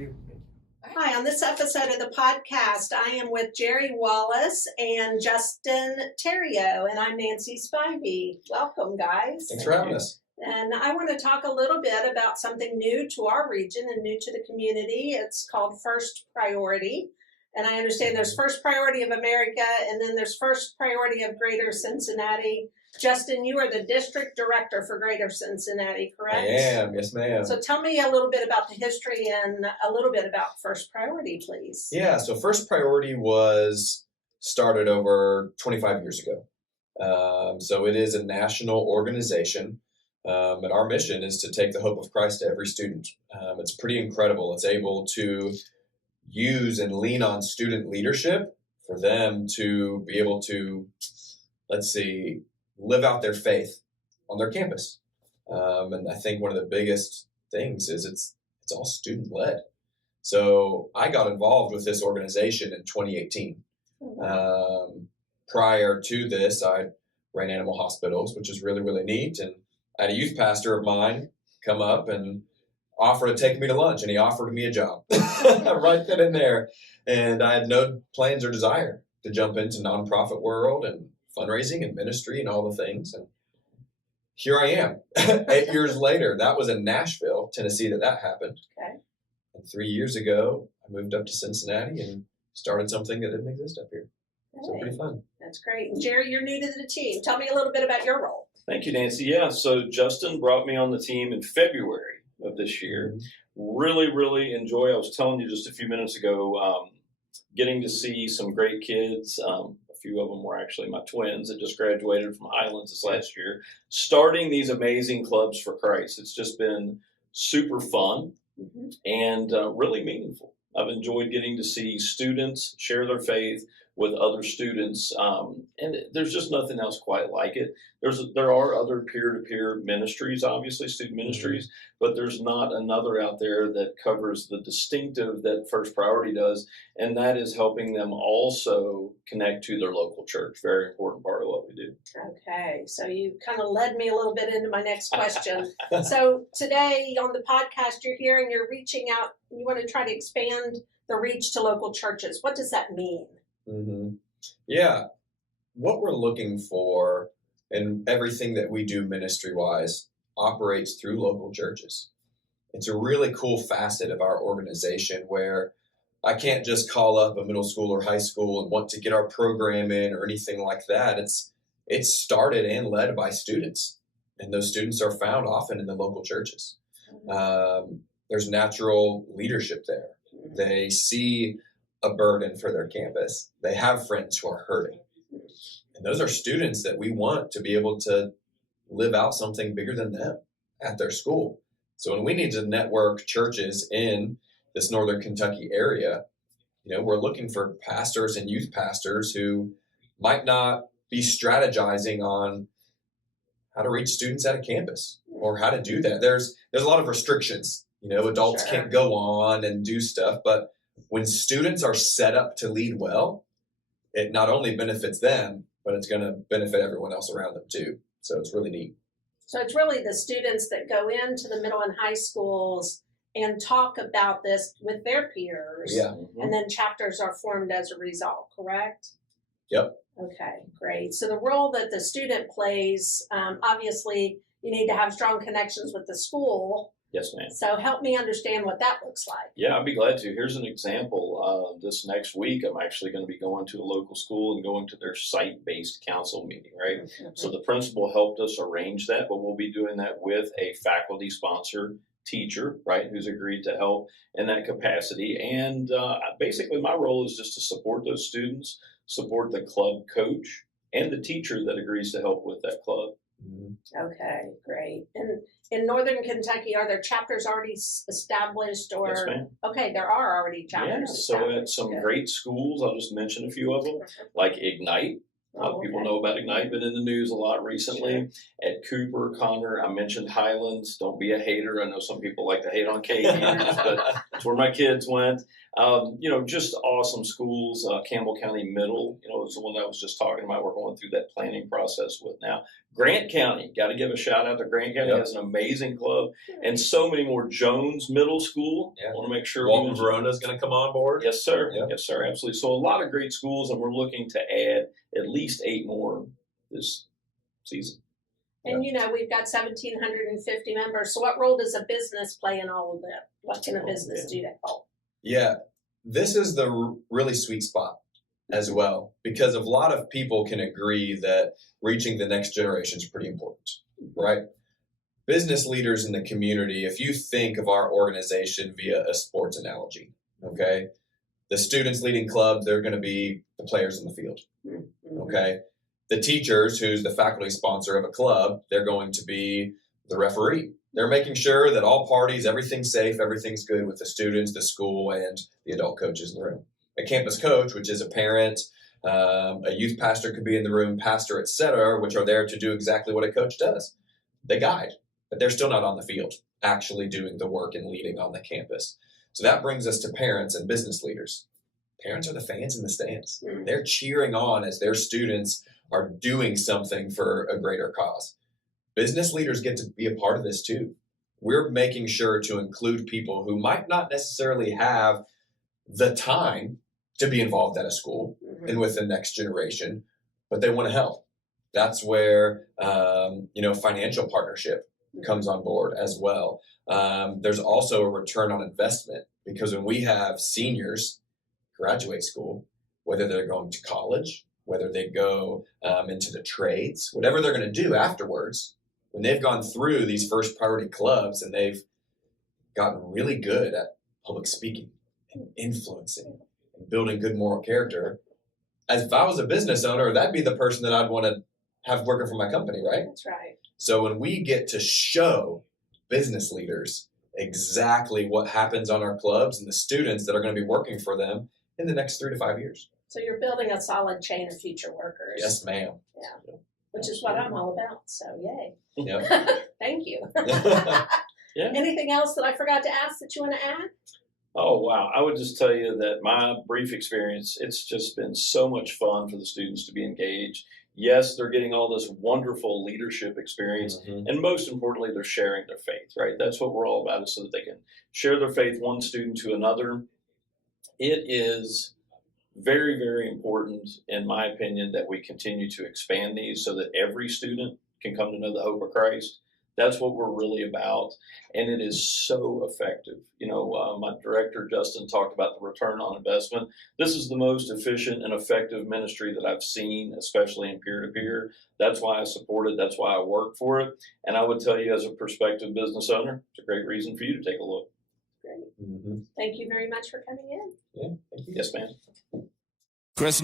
you. Hi, on this episode of the podcast, I am with Jerry Wallace and Justin Theriot, and I'm Nancy Spivey. Welcome, guys. Thanks for having us. And I want to talk a little bit about something new to our region and new to the community. It's called First Priority. And I understand there's First Priority of America, and then there's First Priority of Greater Cincinnati. Justin, you are the district director for Greater Cincinnati, correct? I am, yes ma'am. So tell me a little bit about the history and a little bit about First Priority, please. Yeah, so First Priority was started over 25 years ago. So it is a national organization, and our mission is to take the hope of Christ to every student. It's pretty incredible. It's able to use and lean on student leadership for them to be able to, live out their faith on their campus. And I think one of the biggest things is it's all student-led. So I got involved with this organization in 2018. Prior to this, I ran animal hospitals, which is really, really neat. And I had a youth pastor of mine come up and offer to take me to lunch, and he offered me a job right then and there. And I had no plans or desire to jump into nonprofit world and fundraising and ministry and all the things. And here I am 8 years later. That was in Nashville, Tennessee, that happened. Okay. And 3 years ago, I moved up to Cincinnati and started something that didn't exist up here. So pretty fun. That's great. And Jerry, you're new to the team. Tell me a little bit about your role. Thank you, Nancy. Yeah, so Justin brought me on the team in February of this year. Really, really enjoy. I was telling you just a few minutes ago, getting to see some great kids. A few of them were actually my twins that just graduated from Highlands this last year, starting these amazing clubs for Christ. It's just been super fun and really meaningful. I've enjoyed getting to see students share their faith with other students, and there's just nothing else quite like it. There are other peer-to-peer ministries, obviously student ministries, but there's not another out there that covers the distinctive that First Priority does, and that is helping them also connect to their local church. Very important part of what we do. Okay, so you kind of led me a little bit into my next question. So today on the podcast, you're here and you're reaching out. You want to try to expand the reach to local churches. What does that mean? Yeah, what we're looking for and everything that we do ministry-wise operates through local churches. It's a really cool facet of our organization where I can't just call up a middle school or high school and want to get our program in or anything like that. It's started and led by students, and those students are found often in the local churches. There's natural leadership there. They see a burden for their campus. They have friends who are hurting. And those are students that we want to be able to live out something bigger than them at their school. So when we need to network churches in this Northern Kentucky area, we're looking for pastors and youth pastors who might not be strategizing on how to reach students at a campus or how to do that. There's a lot of restrictions. Adults can't go on and do stuff, but when students are set up to lead well, it not only benefits them, but it's going to benefit everyone else around them too. So it's really neat. So it's really the students that go into the middle and high schools and talk about this with their peers. Yeah. And then chapters are formed as a result, correct? Yep. Okay, great. So the role that the student plays, obviously you need to have strong connections with the school. Yes, ma'am. So help me understand what that looks like. Yeah, I'd be glad to. Here's an example. This next week, I'm actually going to be going to a local school and going to their site-based council meeting, right? So the principal helped us arrange that, but we'll be doing that with a faculty-sponsored teacher, right, who's agreed to help in that capacity. And basically my role is just to support those students, support the club coach, and the teacher that agrees to help with that club. Okay, great. And in Northern Kentucky, are there chapters already established? Or Yes, ma'am. Okay, there are already chapters Yeah, so at some great schools, I'll just mention a few of them, like Ignite, People know about Ignite, been in the news a lot recently. Sure. At Cooper, Connor, I mentioned Highlands. Don't be a hater. I know some people like to hate on Katy, but that's where my kids went. Just awesome schools. Campbell County Middle, is the one that I was just talking about. We're going through that planning process with now. Grant County, got to give a shout out to Grant County. Has an amazing club, and so many more. Jones Middle School. I want to make sure Walton Verona is going to come on board. Yes, sir. Yep. Yes, sir. Absolutely. So a lot of great schools, and we're looking to add at least 8 more this season. And we've got 1,750 members. So what role does a business play in all of that? What can a business do to help? Yeah, this is the really sweet spot as well, because a lot of people can agree that reaching the next generation is pretty important, right? Business leaders in the community, if you think of our organization via a sports analogy, okay? The students leading club, they're going to be the players in the field, okay? The teachers, who's the faculty sponsor of a club, they're going to be the referee. They're making sure that all parties, everything's safe, everything's good with the students, the school, and the adult coaches in the room. A campus coach, which is a parent, a youth pastor could be in the room, pastor, et cetera, which are there to do exactly what a coach does. They guide, but they're still not on the field, actually doing the work and leading on the campus. So that brings us to parents and business leaders. Parents are the fans in the stands. They're cheering on as their students are doing something for a greater cause. Business leaders get to be a part of this too. We're making sure to include people who might not necessarily have the time to be involved at a school and with the next generation, but they want to help. That's where, financial partnership comes on board as well. There's also a return on investment, because when we have seniors graduate school, whether they're going to college, whether they go into the trades, whatever they're going to do afterwards, when they've gone through these first priority clubs and they've gotten really good at public speaking and influencing and building good moral character, as if I was a business owner, that'd be the person that I'd want to have working for my company, right? That's right. So when we get to show business leaders exactly what happens on our clubs and the students that are going to be working for them in the next 3 to 5 years. So you're building a solid chain of future workers. Yes, ma'am. Yeah. Which is what I'm all about. So yay. Yep. Thank you. Yeah. Anything else that I forgot to ask that you want to add? Oh, wow. I would just tell you that my brief experience, it's just been so much fun for the students to be engaged. Yes, they're getting all this wonderful leadership experience, and most importantly, they're sharing their faith, right? That's what we're all about, is so that they can share their faith one student to another. It is very, very important, in my opinion, that we continue to expand these so that every student can come to know the hope of Christ. That's what we're really about, and it is so effective. My director, Justin, talked about the return on investment. This is the most efficient and effective ministry that I've seen, especially in peer-to-peer. That's why I support it. That's why I work for it. And I would tell you, as a prospective business owner, it's a great reason for you to take a look. Great. Thank you very much for coming in. Yeah, thank you. Yes, ma'am. Chris